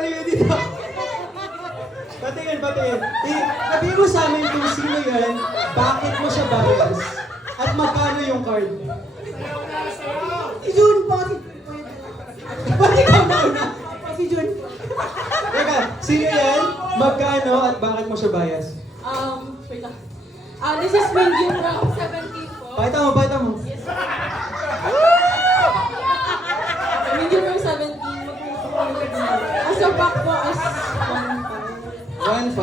halika dito. Patingin. Sabihin mo sa amin kung sino yan, bakit mo siya bias, at magkano yung card. Si Jun po. Ba't ikaw na una? Si Jun. Teka, sino yan, magkano, at bakit mo siya bias? Wait lang. This is Minjun from 17 po. Pakita mo. Yes. Minjun from 17. As a back po as 1.5.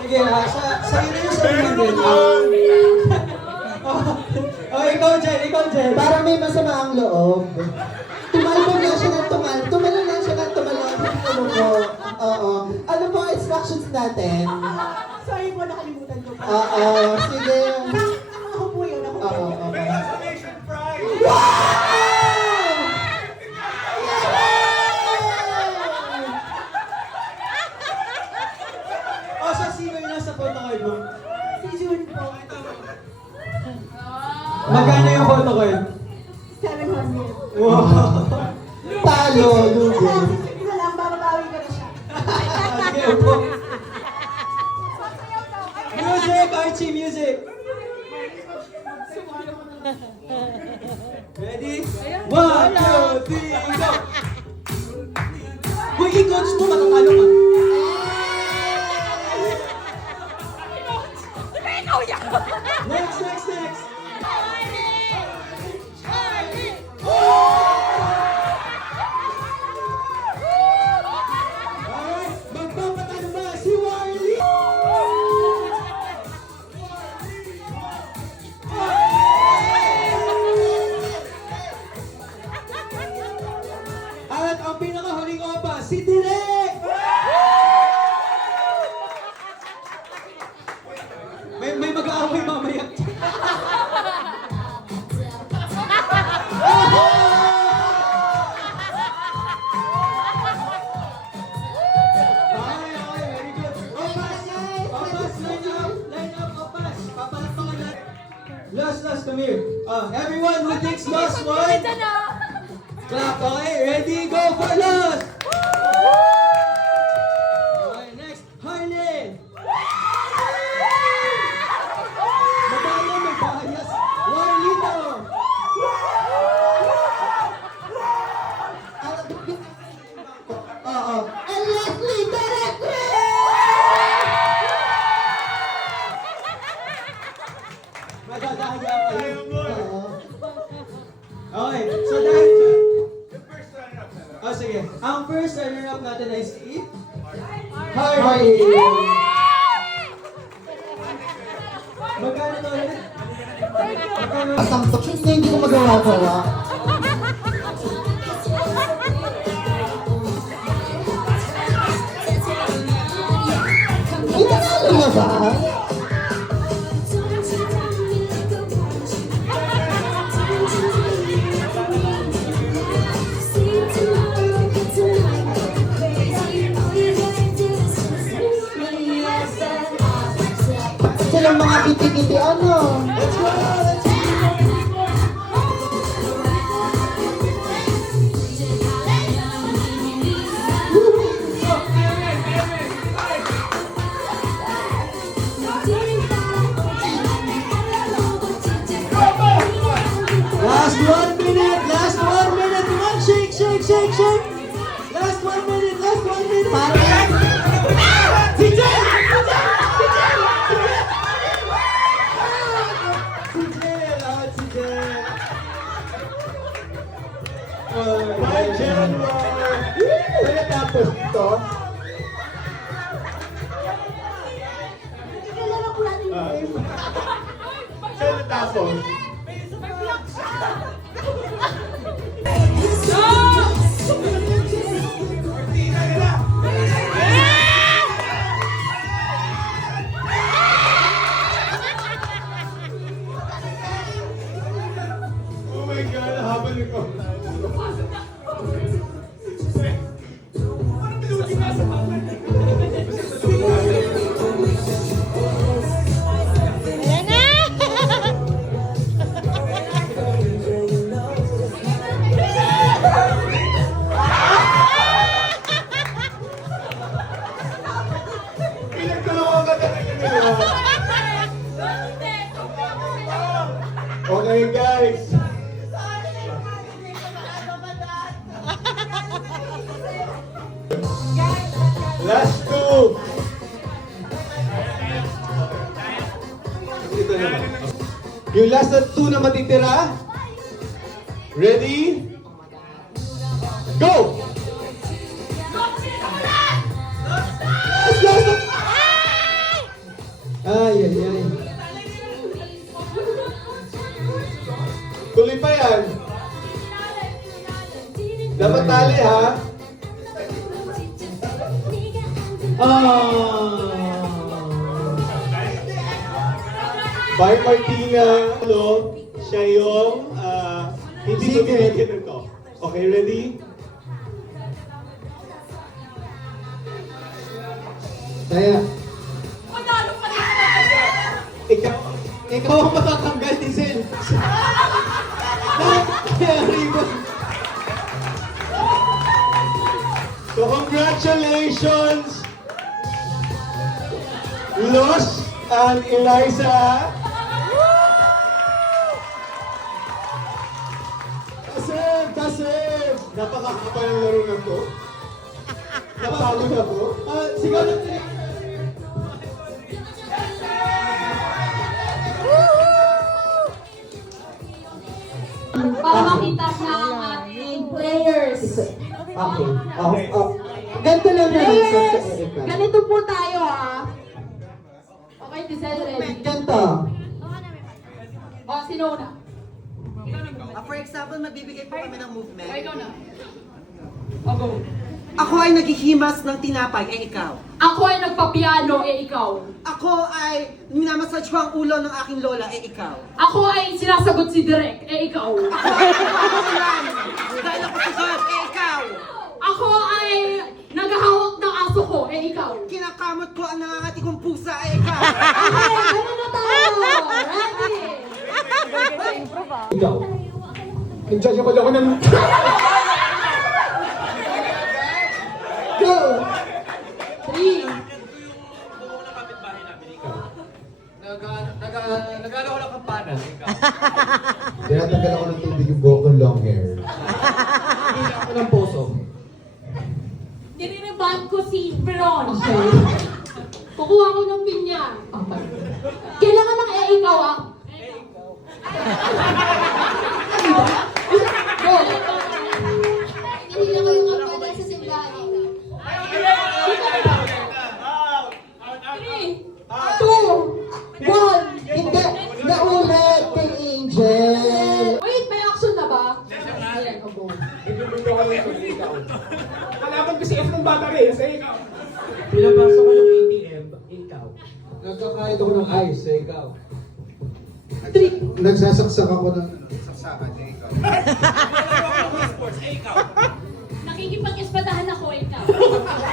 Sige, sa'yo na yung sabihin din. Ikaw dyan. Parang may masama ang loob. Tumalon lang siya ng tumalon. Tumalon lang siya ng tumalon. Ano po? Oo. Ano po ang instructions natin? Sorry po, nakalimutan ko pa. Oo. Sige. Ako po yun, ako po. Oo. May consolation prize! So sino yung nasa photo card mo? Si Jun po. Magkano yung photo card? 700. Wow. Talo, Lugo. Sige na lang, bababawi ko na siya. Sige, upo. Music, Archie, music. Ready? 1, 2, 3, go! Uy, i-coach mo, matatalo ka. Next. Alright, magpapatalo ba si Warly? At ang pinakahuling opa, si Direk! May mag-aaway mamaya. Okay, very good. Opas, line up, opas. Papalakpakan natin. Last, come here. Everyone who thinks last one, clap. Okay, ready, go for last. Okay, next, Harley. Madami, may bias. Warlito. Oo. And Leslie, directly! Madadaya kayo. Oo. Okay, so dahil dyan, The first runner-up na lang. sige. Ang first runner-up natin ay si Harley. Magkano to ulit? Magkano? Asangtok. Hindi ko magawa-gawa. May nanalo na ba? Silang mga kiti-kiti ano? Let's go! Last 1 minute! Come on, shake! Last 1 minute! Si Jen! By January! Ano natapos ito? Kilala po natin yung Saan natapos? Oh my God, habang ikaw. Last two. Ito naman. Yung last na two na matitira. Ready? Go! Ay, ay, ay. Tuloy pa yan. Dapat tali ha. By Martina, siya yung hindi Sige. bumibigyan nito. Okay, ready? Kaya. Ikaw ang matatanggal ni Zen. Kaya ribbon. So congratulations, Los and Eliza. Kasem! Napakakapal ng laro na to. Napagod ako. Sigaw na Para makita sa ang ating players. Okay. Ganito lang naman sa Players, Erika. ganito po tayo Okay, Diesel, ready? Ganito. O, sino una? For example, magbibigay po kami ng movement. O, ikaw na. O, go. Ako ay naghihimas ng tinapay, ikaw. Ako ay nagpapiano, ikaw. Ako ay minamassage ko ang ulo ng aking lola, ikaw. Ako ay sinasagot si Direk, ikaw. Ako ay nagpapakulan dahil ako sugat, ikaw. Ako ay naghahawak ng aso ko, ikaw. Kinakamot ko ang nangangati kong pusa, ikaw. Okay, ano na tayo? Ready? Ikaw. Nag-judge ako ng... Go! 3. Nag-ano ko ng kampana. Tinatanggal ako ng tubig yung buhok ng long hair. Hindi ako ng poso. Niriniban ko si Bron. Kukuha ko ng pinya. Kailangan ng ikaw ah. Go. Hindi lang kayo kapatid sa simbahan. 3, 2, 1. Hindi! Naulit kay Angel! Wait, may action na ba? Ayan, go. Kalaban ko si F ng battery, sa ikaw. Pinapasok ko yung ATM, ikaw. Nagkakahit ako ng ice, ikaw. Nagsasaksak ako ng... Nakikipag-espadahan ako, ikaw.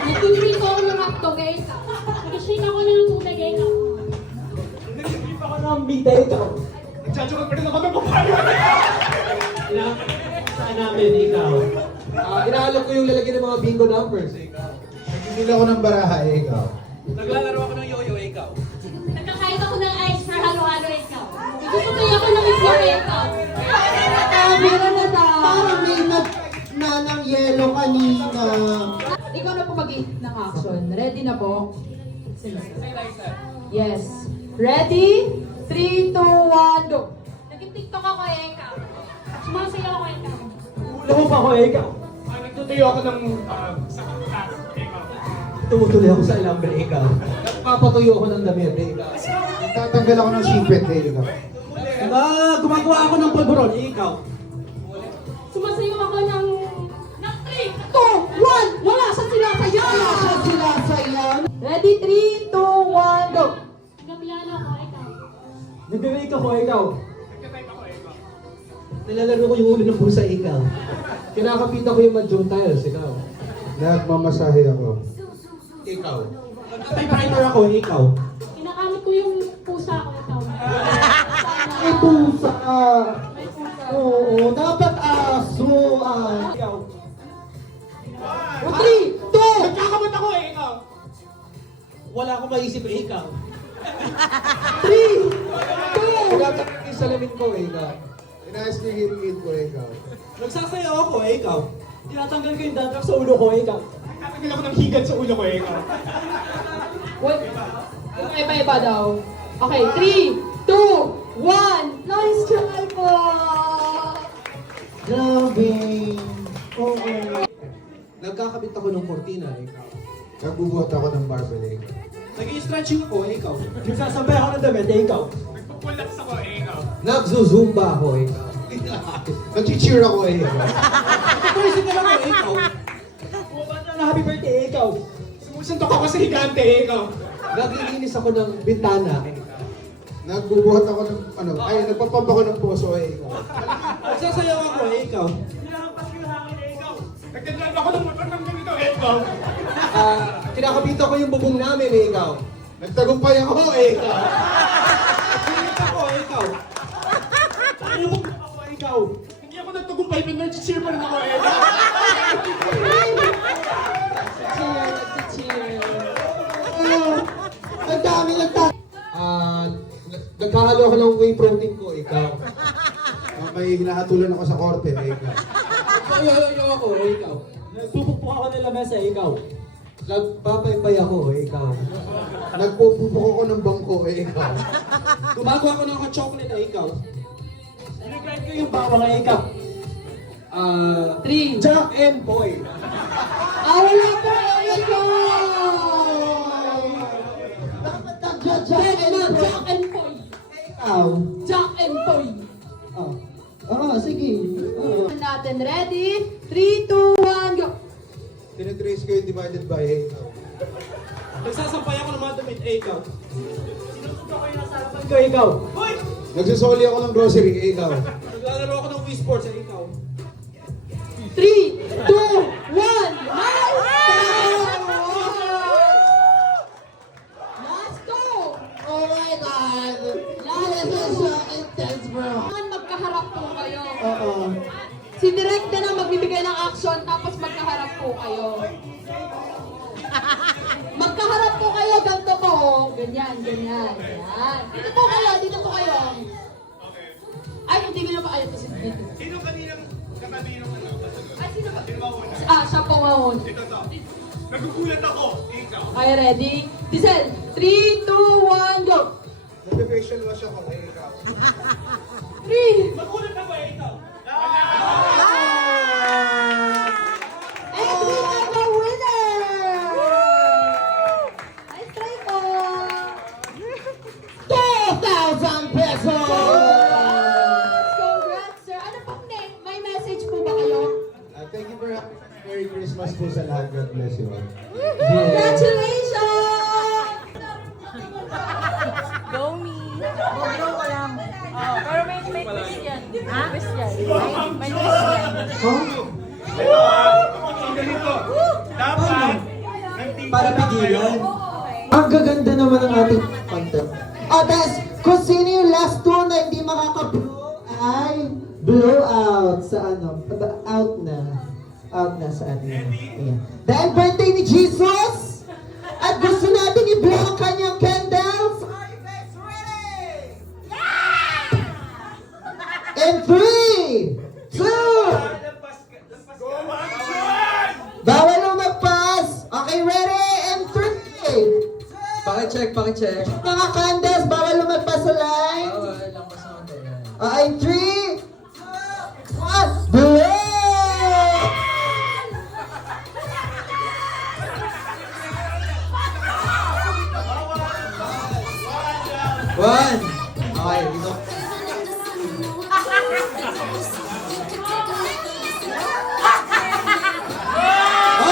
Nagtutreat ako ng hotdog, ikaw. Nag-shake ako ng tubig, ikaw. Nag-trip ako ng bida, ikaw. Nag-judge ako ng papayo. Saan namin, ikaw. Inaalok ko yung lalagyan ng mga bingo numbers, ikaw. Nagtitila ako ng baraha, ikaw. Naglalaro ako ng yoyo, ikaw. Nagkakahit ako ng ice for halo-halo, ikaw. Nagtutuloy ako ng islap, ikaw. Meron na tayo! Parang may nagnanang yelo kanina. Ikaw na po mag-hit ng action. Ready na po? Yes. Ready? 3, 2, 1, go. Nag-tiktok ako, ikaw. Sumasayaw ako, ikaw. Lamok ako, ikaw. Nagtutuyo ako ng... Tumutuloy ako sa alambre, ikaw. Papatuyo ako ng damit, ikaw. Tatanggal ako ng sipet, ikaw. Gumagawa ako ng polvoron, ikaw. Sumasayaw ako ng 3, 2, 1, wala sa sinasayaw! Wala siya sila sayaw. Ready? 3, 2, 1, go. Nagpiano ako, ikaw. Nag-break ako, ikaw. Nilalaro ko yung ulo ng pusa, ikaw. Kinakapita ko yung mahjong tiles, ikaw. Nagmamasahe ako. Ikaw. Typewriter ako, ikaw. Kinakamit ko yung pusa ko, ikaw. May pusa. May pusa. Oo, dapat aso. Ikaw. 3, 2, Nagkakamot ako, ikaw. Wala akong maisip, ikaw. 3, Nagtatanggal yung salamin ko, ikaw. Inayos ko yung hiringin ko, ikaw. Nagsasayaw ako, ikaw. Tinatanggal ko yung dandruff sa ulo ko, ikaw. Tatanggal ako ng higad sa ulo ko eh. Wait. Iba-iba daw. Okay, 3, 2, 1. Nice try po! Grabe. Oo. Nagkakabit ako ng kortina, ikaw. Nagbubuhat ako ng barbell eh. Nag-i-stretching ako, ikaw. Nagsasabay ako ng damit, ikaw. Nagpupulax ako eh. Nagzuzumba ako, ikaw. Nag-cheer ako eh. Nag-personal ako, ikaw. Bumabata na happy birthday, ikaw. Sumusuntok ako sa higante eh. Naglilinis ako ng bintana, ikaw. Nagbubuhat ako ng, nagpapump ako ng puso eh. Nagsasayaw ako, ikaw. Nagtaglag ako ng motor ng ganito eh. Kinakabito ko yung bubong namin, ikaw. Nagtagumpay ako eh. Nagsilit ako, ikaw. Ano mo ako, ikaw? Hindi ako nagtagumpay, pero nag-cheer pa rin ako eh. Ang dami Nagkahalo ako ng whey protein ko, ikaw. May hinahatulan ako sa korte eh. Ayaw ako, ikaw. Nagpupukpuk ako ng lamesa, ikaw. Nagpapaypay ako, ikaw. Nagpupupok ako ng bangko eh. Gumagawa ako ng chocolate, ikaw. Sinagrind ko yung bawang, ikaw. 3. Jack and Boy. Wala po! Ito! Jack and Boy. Ikaw. Jack and Boy. Sige. Natin ready? 3, 2, 1, go! Tinatrace ko yung divided by eh. Nagsasampay ako ng mga damit, ikaw. Sinusunod ako yung nasa harapan ko, ikaw. Hoy! Nagsasoli ako ng grocery eh. Naglalaro ako ng Wii Sports, ikaw. 3, 2, 1, let's go! Oh my God! This is so intense, bro. Magkaharap po kayo. Oo. Si Direk na lang magbibigay ng action tapos magkaharap po kayo. Magkaharap po kayo, ganito po. Ganyan, ganyan. Yan. Dito po kayo, dito po kayo. Ay, hindi nyo na pa kayo kasi dito. Sino kaninang katabi ng ano? Ay, sino ba? Sino ba una? Siya po maun. Ito to. Nagugulat ako. Ikaw. Okay, ready? Diesel, 3, 2, 1, go! Nagpe-facial wash ako eh. 3, Magulat ako eh. Ikaw. And we have a winner! Nice try po! 2,000 pesos! Congrats, sir. Ano pong may message po ba kayo? Thank you for having me. Merry Christmas po sa lahat. God bless you all. Congratulations! Bro ko lang. Pero may twist yan. Ha? Twist yan. May twist yan. Ganito. Dapat. Para pigilan. Ang gaganda naman ng ating content. Des, kung sino yung last two na hindi makaka-blow ay blow out sa ano, out na. Out na sa ano yun. Ayan. Dahil birthday ni Jesus, at gusto natin i-blow ang kanyang candles. In 3, 2, bawal lumagpas. Okay, ready? And 3. Pakicheck. Mga candles, bawal lumagpas sa line. Lang pa sa konti. In 3, 2, 1, blow! One. Okay, ito.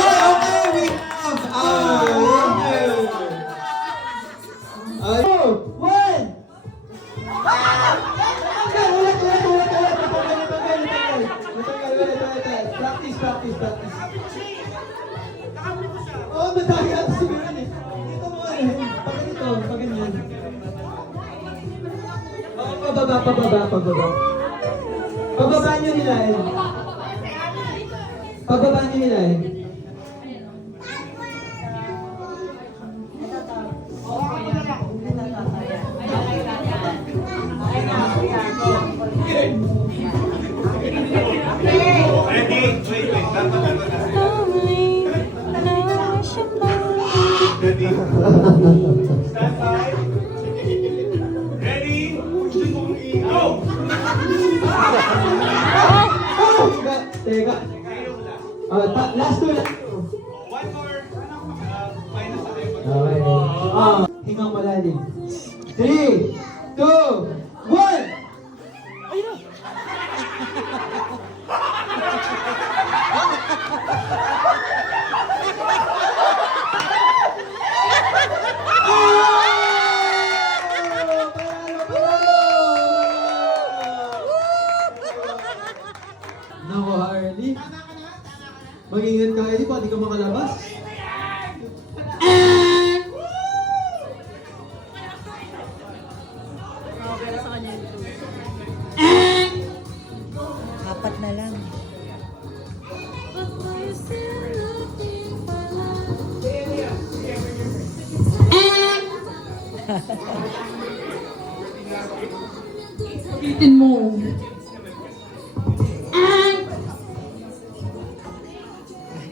Okay, we have our winner. One! Practice. Oh, madami ata si Miran eh. Dito mo eh. Pag ganyan. Pababa. Pababa nyo nila eh. Pababa nyo nila eh. Ready? Wait. Dapat ano na. Ready? Stand by. Ready? Go! Teka. Last two lang. One more. Minus na tayo. Okay. Hingang malalim. 3, 2, 1! Nako, Harley. Mag-ingat ka, Harley, pa di ka makalabas. Apat na lang. Ulitin mo.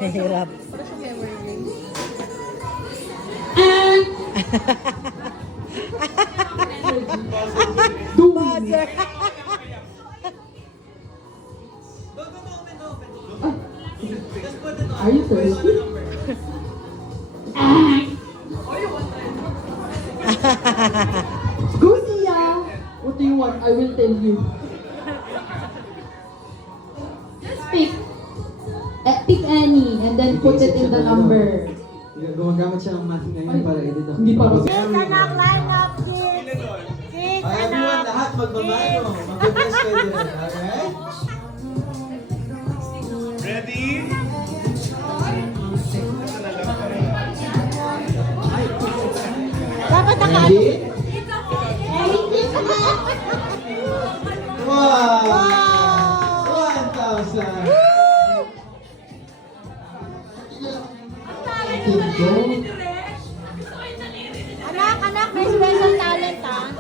Hirap. Buzzer. Are you thirsty? Go, Tia! What do you want? I will tell you. Just pick. Pick any and then put it in the number. Gumagamit siya ng math ngayon para edit ang Hindi pa ako. Anak, line up, kids. Kids, Everyone, lahat magmamano. Mag-bless kayo din. Alright? Ready? Dapat naka... Ready? Wow! 1,000! Anak, may special talent, ha?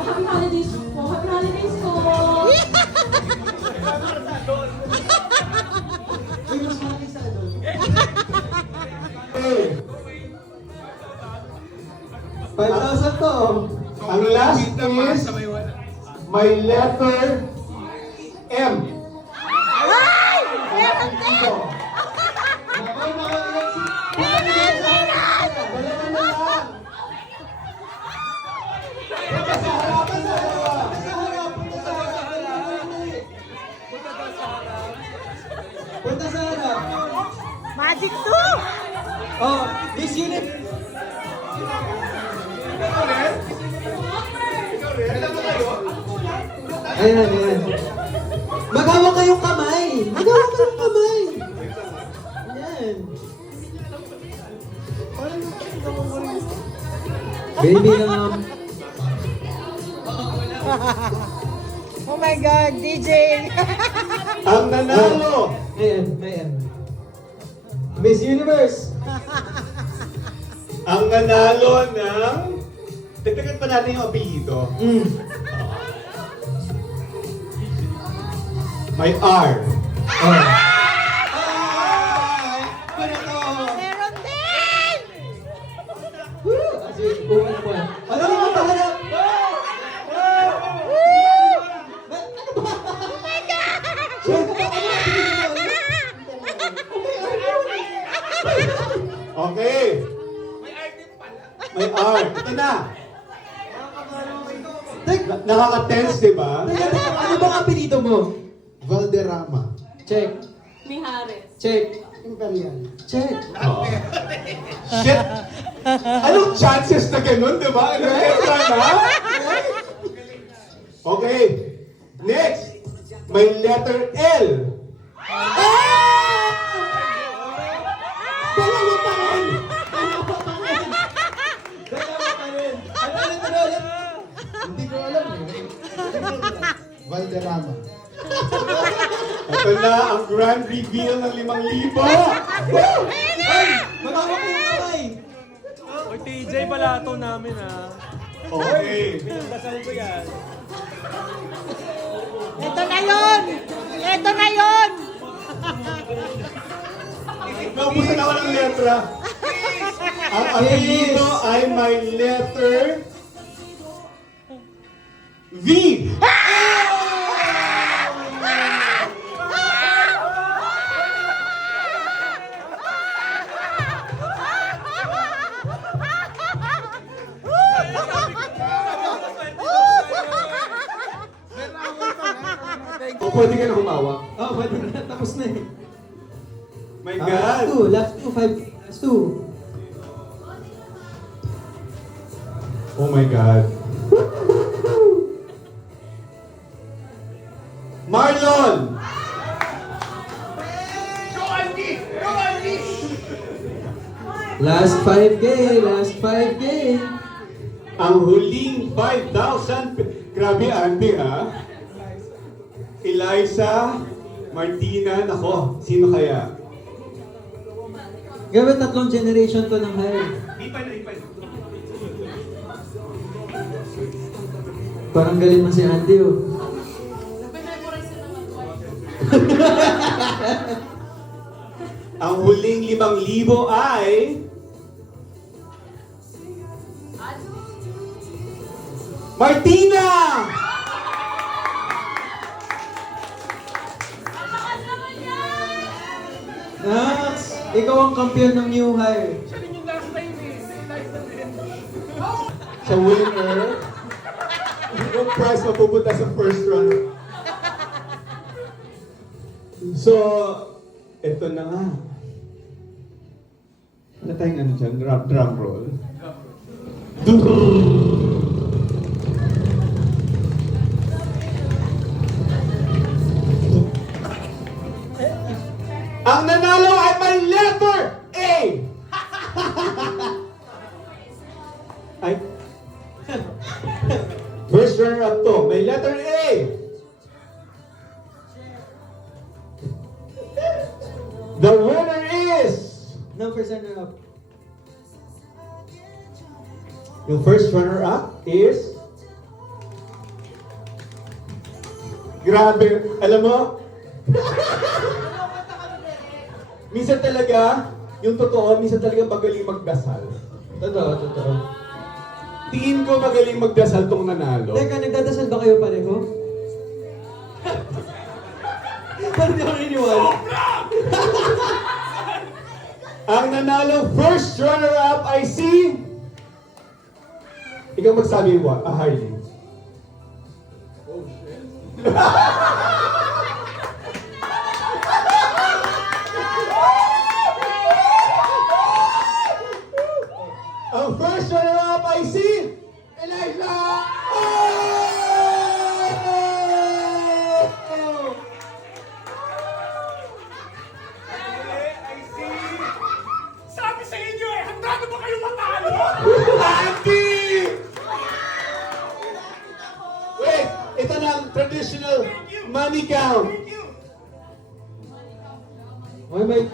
Happy holidays po. Happy holidays po. Uy, mas malaki sa ano? Okay. 5,000 to. Ang last is my letter M. Ay! Meron din! Nakoy, nakailan si... Meron din! Dalawa na lang. Punta sa harap. Punta sa harap. Punta sa harap. Magic 2! Oh, Miss Unit. Ayan. Maghawak kayong kamay. Maghawak kayong kamay. Ayan. Baby na Oh my God, DJ! Ang nanalo Ayan. Miss Universe. ang nanalo ng... Dagdagan pa natin yung apelyido. May R. Oh. Ay! Ano to? Meron din! Woo! Buwan. Ano yung matahanap? Okay. May R. Ito na. Nakaka-tense, di ba? Ano bang apelido mo? Valderrama. Check. Mijares. Check. Check. Oh. Shit! Anong chances na ganun, di ba? Anong letra na? Okay. Next. May letter L. Dalawa pa rin. Ano drama. Ito na ang grand reveal ng 5,000. Magkakapo yung kamay. O TJ, balato namin ha. Okay. Pinagdasal ko yan. Ito na yun! Ito na yun! Naubusan ako ng letra. Ang apelyido ay may letter V. O pwede ka na humawak. Oh, pwede na. Tapos na eh. My Last God. two, last two, last two. Oh my God. Marlon! Last 5K, last 5K. Ang huling 5,000. Grabe, Andy, ha? Eliza, Martina, nako, sino kaya? Gawin 3 generation to ng high. Parang galing mo si Andy, oh. Ang huling 5,000 ay... Martina! Nax, ikaw ang kampiyon ng new hire. Sa winner, yung prize mapupunta sa first round. So, eto na nga. Wala tayong ano dyan, drum roll. Ang nanalo ay may letter A! Ay. First runner up to, may letter A! The winner is... No presenter up. Yung first runner up is... Grabe, alam mo? Minsan talaga, yung totoo, minsan talaga magaling magdasal. Totoo, totoo. Tingin ko magaling magdasal tong nanalo. Teka, nagdadasal ba kayo pareho? Parang di ako niniwala. Ang nanalo first runner-up ay si... Ikaw magsabi what? Harley. Oh, shit. Ang first runner-up ay si... Eliza! Sabi sa inyo eh, handa na ba kayo matalo? Andy! Wait, ito na ang traditional money count. Okay,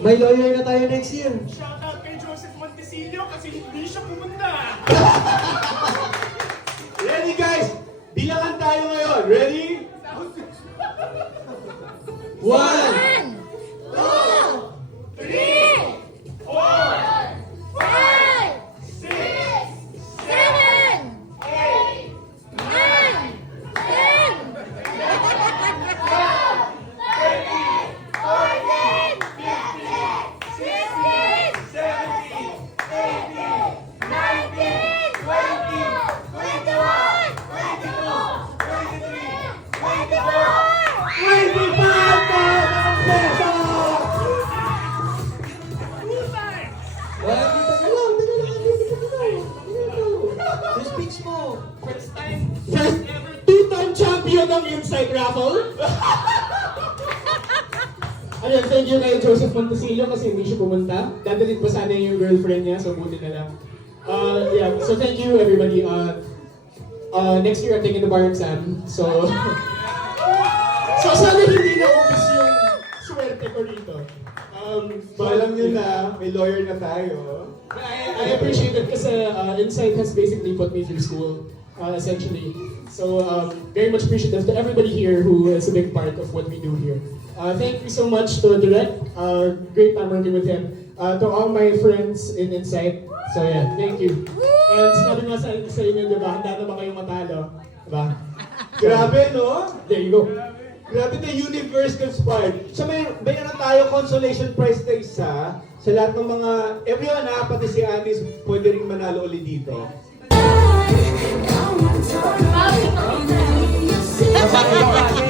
may lawyer na tayo next year. Shout out kay Joseph Montecillo kasi hindi siya pumunta. Ready guys? Bilangan tayo ngayon. Ready? 1, 'Yung speech mo. First Two-time champion ng Inside Raffle. Ayun, thank you kay Joseph Montecillo kasi hindi siya pumunta. Dadalit pa sana yung girlfriend niya, so buti na lang. Yeah, so thank you everybody. Next year I'm taking the bar exam, so Sana hindi naubos yung swerte ko rito. So alam nyo na, may lawyer na tayo. I appreciate it kasi Insight has basically put me through school, essentially. So very much appreciative to everybody here who is a big part of what we do here. Thank you so much to Direk. Great time working with him. To all my friends in Insight. So yeah, thank you. And sinabi nga sa inyo, di ba, handa na ba kayong matalo? Diba? Grabe, no? There you go. Grabe, the universe conspired. So mayroon tayo consolation prize na isa sa lahat ng mga, everyone ha, pati si Anis, pwede rin manalo ulit dito. Wow, ito.